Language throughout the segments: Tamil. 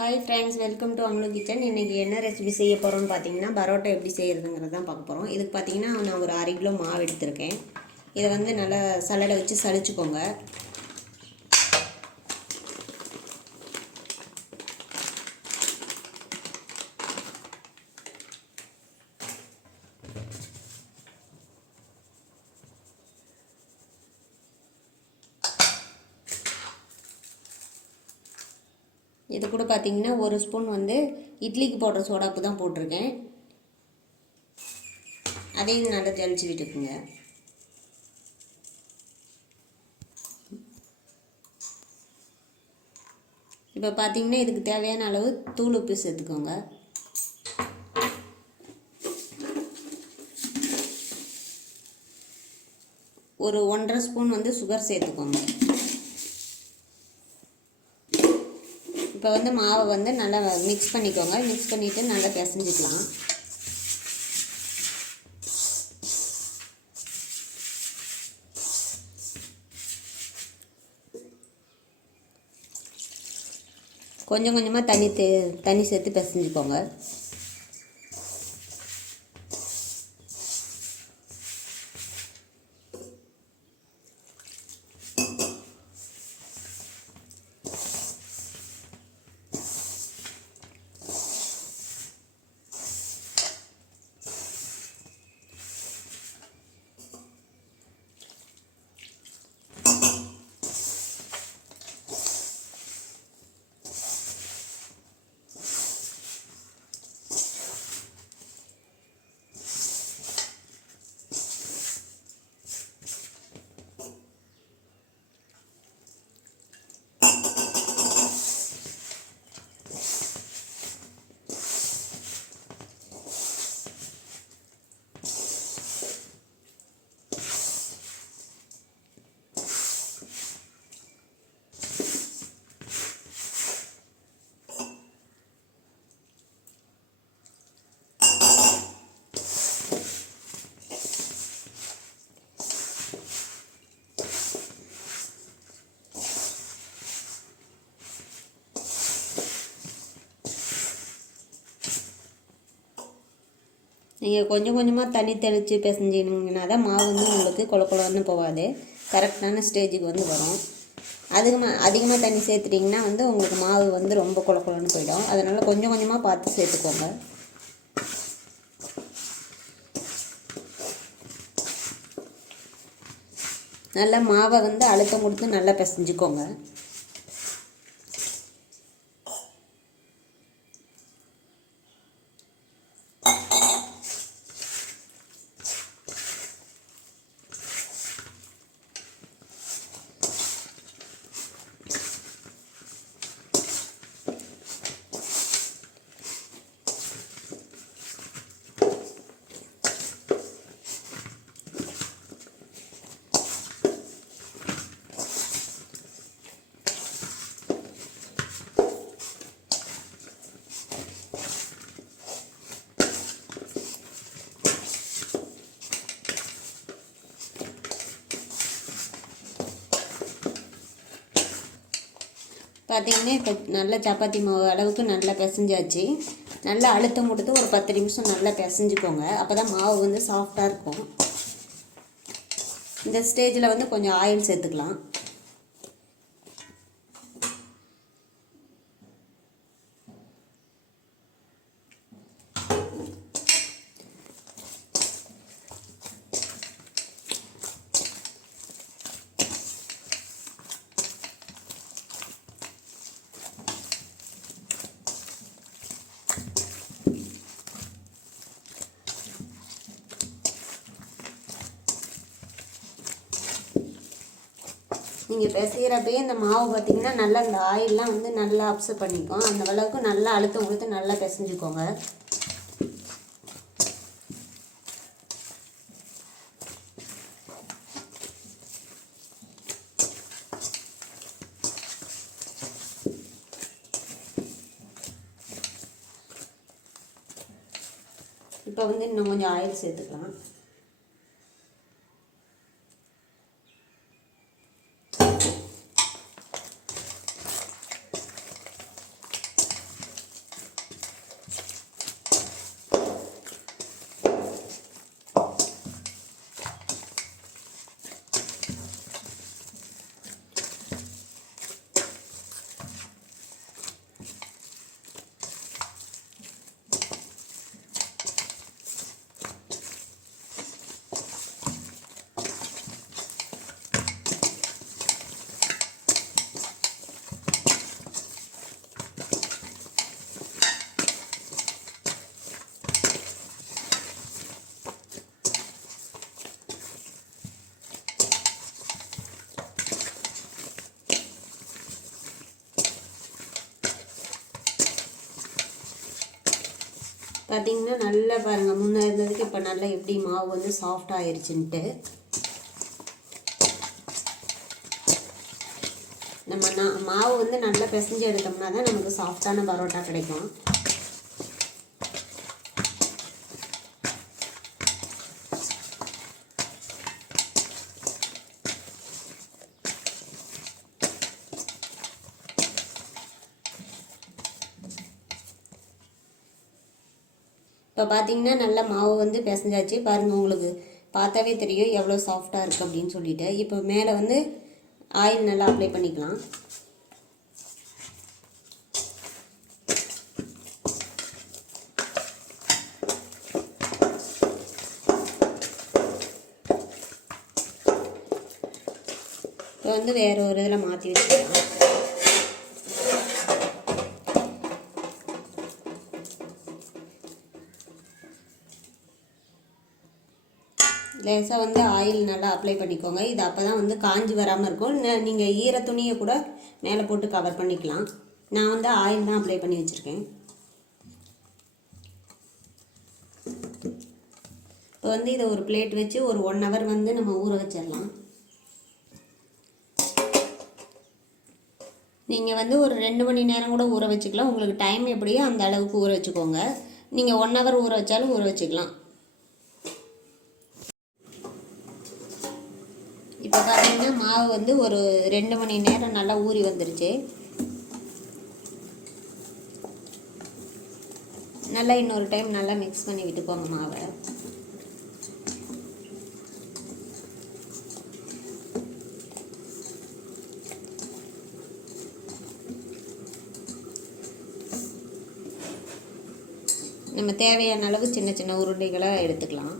Hi friends, welcome to Amlu kitchen. இன்றைக்கி என்ன ரெசிபி செய்ய போகிறோம்னு பார்த்தீங்கன்னா, பரோட்டா எப்படி செய்கிறதுங்கிறது தான் பார்க்க போகிறோம். இதுக்கு பார்த்தீங்கன்னா நான் ஒரு 1/2 கிலோ மாவு எடுத்திருக்கேன். இதை வந்து நல்லா சல்லடை வச்சு சலிச்சுக்கோங்க. இது கூட பார்த்திங்கன்னா 1 ஸ்பூன் வந்து இட்லிக்கு போடுற சோடாப்பு தான் போட்டிருக்கேன். அதையும் நல்லா ஜலிச்சு விட்டுக்குங்க. இப்போ பார்த்திங்கன்னா இதுக்கு தேவையான அளவு தூள் உப்பு சேர்த்துக்கோங்க. ஒரு 1.5 ஸ்பூன் வந்து சுகர் சேர்த்துக்கோங்க. இப்போ வந்து மாவை வந்து நல்லா மிக்ஸ் பண்ணிக்கோங்க. மிக்ஸ் பண்ணிவிட்டு நல்லா பிசைஞ்சிக்கலாம். கொஞ்சம் கொஞ்சமாக தண்ணி சேர்த்து பிசைஞ்சிக்கோங்க. நீங்கள் கொஞ்சம் கொஞ்சமாக தண்ணி தெளித்து பிசைஞ்சிங்கன்னா தான் மாவு வந்து உங்களுக்கு கொலன்னு போகாது, கரெக்டான ஸ்டேஜுக்கு வந்து வரும். அதிகமாக தண்ணி சேர்த்துட்டிங்கன்னா வந்து உங்களுக்கு மாவு வந்து ரொம்ப கொலன்னு போயிடும். அதனால் கொஞ்சம் கொஞ்சமாக பார்த்து சேர்த்துக்கோங்க. நல்லா மாவை வந்து அழுத்தம் கொடுத்து நல்லா பிசைஞ்சிக்கோங்க. பார்த்திங்கன்னா இப்போ நல்லா சப்பாத்தி மாவு அளவுக்கு நல்லா பிசைஞ்சாச்சு. நல்லா அழுத்தம் கொடுத்து ஒரு 10 நிமிஷம் நல்லா பிசைஞ்சிக்கோங்க. அப்போ தான் மாவு வந்து சாஃப்டாக இருக்கும். இந்த ஸ்டேஜில் வந்து கொஞ்சம் ஆயில் சேர்த்துக்கலாம். நீங்கள் பிசைகிறப்பயே இந்த மாவு பார்த்திங்கன்னா நல்லா இந்த ஆயிலெலாம் வந்து நல்லா அப்சர்வ் பண்ணிக்கும். அந்த அளவுக்கு நல்லா அழுத்தம் கொடுத்து நல்லா பிசைஞ்சிக்கோங்க. இப்போ வந்து இன்னும் கொஞ்சம் ஆயில் சேர்த்துக்கலாம். பார்த்திங்கன்னா நல்லா பாருங்கள், முன்னே இருந்ததுக்கு இப்போ நல்லா எப்படி மாவு வந்து சாஃப்டாக ஆயிடுச்சுன்ட்டு. நம்ம மாவு வந்து நல்லா பிசைஞ்சு எடுத்தோம்னா தான் நமக்கு சாஃப்டான பரோட்டா கிடைக்கும். இப்போ பார்த்தீங்கன்னா நல்லா மாவு வந்து பிசைஞ்சாச்சு. பாருங்கள், உங்களுக்கு பார்த்தாவே தெரியும் எவ்வளோ சாஃப்டாக இருக்குது அப்படின்னு சொல்லிட்டு. இப்போ மேலே வந்து ஆயில் நல்லா அப்ளை பண்ணிக்கலாம். இப்போ வந்து வேறு ஒரு இதில் மாற்றி வச்சுக்கலாம். லேசாக வந்து ஆயில் நல்லா அப்ளை பண்ணிக்கோங்க. இது அப்போ தான் வந்து காஞ்சி வராமல் இருக்கும். நீங்கள் ஈர துணியை கூட மேலே போட்டு கவர் பண்ணிக்கலாம். நான் வந்து ஆயில் தான் அப்ளை பண்ணி வச்சுருக்கேன். இப்போ வந்து இதை ஒரு பிளேட் வச்சு ஒரு 1 hour வந்து நம்ம ஊற வச்சிடலாம். நீங்கள் வந்து ஒரு 2 மணி நேரம் கூட ஊற வச்சுக்கலாம். உங்களுக்கு டைம் எப்படியோ அந்த அளவுக்கு ஊற வச்சுக்கோங்க. நீங்கள் 1 hour ஊற வச்சாலும் ஊற வச்சுக்கலாம். இப்போ பார்த்தீங்கன்னா மாவு வந்து ஒரு 2 மணி நேரம் நல்லா ஊறி வந்துருச்சு. நல்லா இன்னொரு டைம் நல்லா மிக்ஸ் பண்ணி விட்டுக்கோங்க மாவை. நம்ம தேவையான அளவு சின்ன சின்ன உருண்டைகளாக எடுத்துக்கலாம்.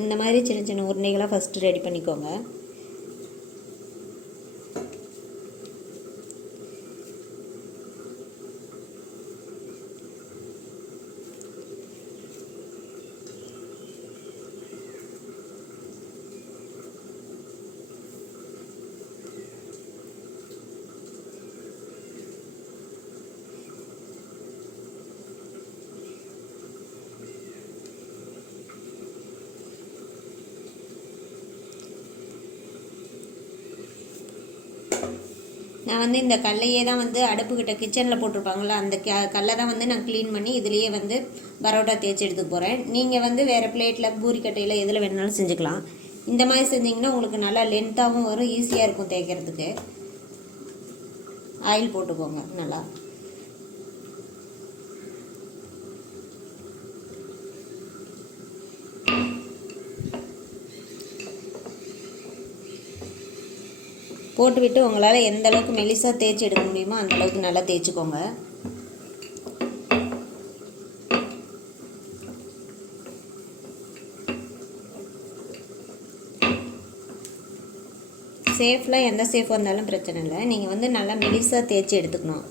இந்த மாதிரி சின்ன சின்ன உருண்டைகளாக ஃபஸ்ட்டு ரெடி பண்ணிக்கோங்க. நான் வந்து இந்த கல்லையே தான் வந்து அடுப்புக்கிட்ட கிச்சனில் போட்டிருப்பாங்களா, அந்த கல்லை தான் வந்து நான் க்ளீன் பண்ணி இதுலேயே வந்து பரோட்டா தேய்ச்சி எடுத்துக்க போகிறேன். நீங்கள் வந்து வேறு பிளேட்டில் பூரிக்கட்டையில் எதில் வேணாலும் செஞ்சுக்கலாம். இந்த மாதிரி செஞ்சிங்கன்னா உங்களுக்கு நல்லா லென்த்தாகவும் வரும், ஈஸியாக இருக்கும் தேய்க்கிறதுக்கு. ஆயில் போட்டுக்கோங்க நல்லா. போட்டுவிட்டு உங்களால் எந்த அளவுக்கு மெலிசாக தேய்ச்சி எடுக்க முடியுமோ அந்த அளவுக்கு நல்லா தேய்ச்சிக்கோங்க. சேஃப்லாம் எந்த சேஃப் வந்தாலும் பிரச்சனை இல்லை. நீங்கள் வந்து நல்லா மெலிசாக தேய்ச்சி எடுத்துக்கணும்.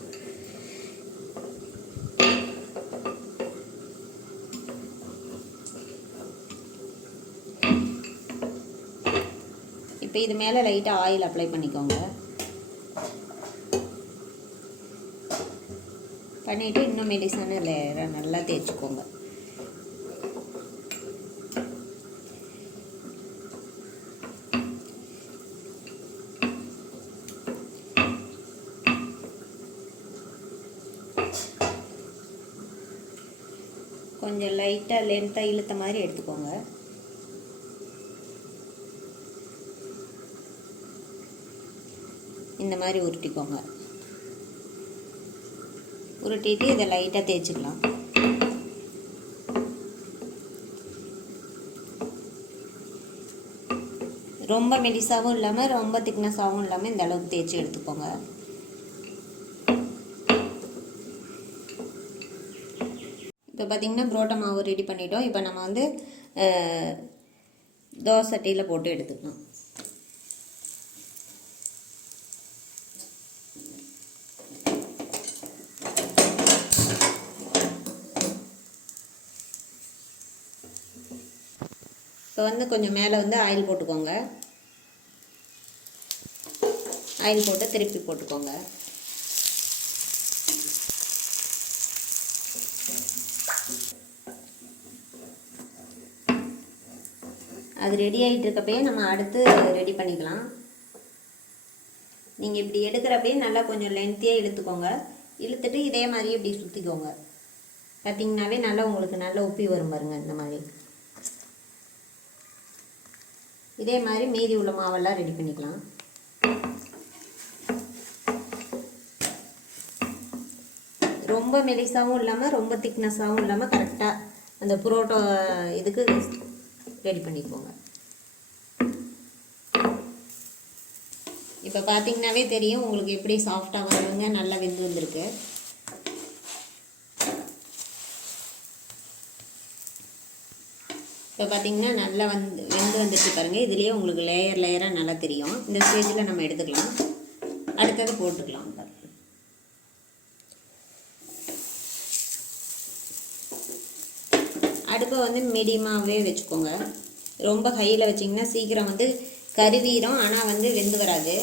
இப்போ இது மேலே லைட்டாக ஆயில் அப்ளை பண்ணிக்கோங்க. பண்ணிவிட்டு இன்னும் மெலிசான லேயரை நல்லா தேய்ச்சிக்கோங்க. கொஞ்சம் லைட்டாக லென்த்தாக இழுத்த மாதிரி எடுத்துக்கோங்க. இந்த மாதிரி உருட்டிக்கோங்க. உருட்டிட்டு இதை லைட்டாக தேய்ச்சிக்கலாம். ரொம்ப மெலிசாகவும் இல்லாமல் ரொம்ப திக்னஸாகவும் இல்லாமல் இந்த அளவுக்கு தேய்ச்சி எடுத்துக்கோங்க. இப்போ பார்த்திங்கன்னா புரோட்டா மாவு ரெடி பண்ணிட்டோம். இப்போ நம்ம வந்து தோசை சட்டியில் போட்டு எடுத்துக்கலாம். இப்போ வந்து கொஞ்சம் மேலே வந்து ஆயில் போட்டுக்கோங்க. ஆயில் போட்டு திருப்பி போட்டுக்கோங்க. அது ரெடி ஆகிட்டு இருக்கப்பயே நம்ம அடுத்து ரெடி பண்ணிக்கலாம். நீங்கள் இப்படி எடுக்கிறப்பயே நல்லா கொஞ்சம் லென்த்தியாக இழுத்துக்கோங்க. இழுத்துட்டு இதே மாதிரி இப்படி சுற்றிக்கோங்க. பார்த்தீங்கன்னாவே நல்லா உங்களுக்கு நல்லா உப்பி வரும் பாருங்கள். இந்த மாதிரி இதே மாதிரி மீதி உள்ள மாவெல்லாம் ரெடி பண்ணிக்கலாம். ரொம்ப மெலிசாகவும் இல்லாமல் ரொம்ப திக்னஸாகவும் இல்லாமல் கரெக்டாக அந்த புரோட்டா இதுக்கு ரெடி பண்ணிக்கோங்க. இப்போ பார்த்தீங்கன்னாவே தெரியும் உங்களுக்கு எப்படி சாஃப்டாக வருவங்க, நல்லா வெந்து வந்திருக்கு. இப்போ பார்த்தீங்கன்னா நல்லா வெந்து வந்துட்டு பாருங்கள். இதுலேயே உங்களுக்கு லேயர் லேயராக நல்லா தெரியும். இந்த ஸ்டேஜில் நம்ம எடுத்துக்கலாம். அடுத்தது போட்டுக்கலாம். அடுப்பை வந்து மீடியமாகவே வச்சுக்கோங்க. ரொம்ப ஹையில் வச்சிங்கன்னா சீக்கிரம் வந்து கருவீரும், ஆனால் வந்து வெந்து வராது.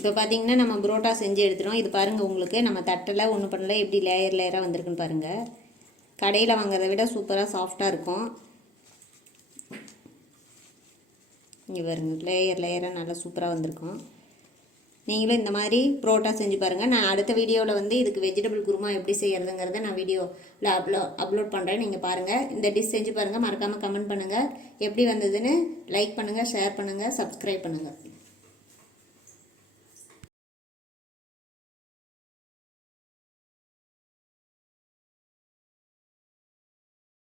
இப்போ பார்த்தீங்கன்னா நம்ம புரோட்டா செஞ்சு எடுத்துகிறோம். இது பாருங்கள், உங்களுக்கு நம்ம தட்டில் ஒன்றும் பண்ணல, எப்படி லேயர் லேயராக வந்திருக்குன்னு பாருங்கள். கடையில் வாங்குறதை விட சூப்பராக சாஃப்டாக இருக்கும். இங்கே பாருங்கள், லேயர் லேயராக நல்லா சூப்பராக வந்திருக்கும். நீங்களும் இந்த மாதிரி புரோட்டா செஞ்சு பாருங்கள். நான் அடுத்த வீடியோவில் வந்து இதுக்கு வெஜிடபிள் குருமா எப்படி செய்கிறதுங்கிறத நான் வீடியோவில் அப்லோட் பண்ணுறேன். நீங்கள் பாருங்கள். இந்த டிஷ் செஞ்சு பாருங்கள். மறக்காமல் கமெண்ட் பண்ணுங்கள். எப்படி வந்ததுன்னு லைக் பண்ணுங்கள், ஷேர் பண்ணுங்கள், சப்ஸ்கிரைப் பண்ணுங்கள்.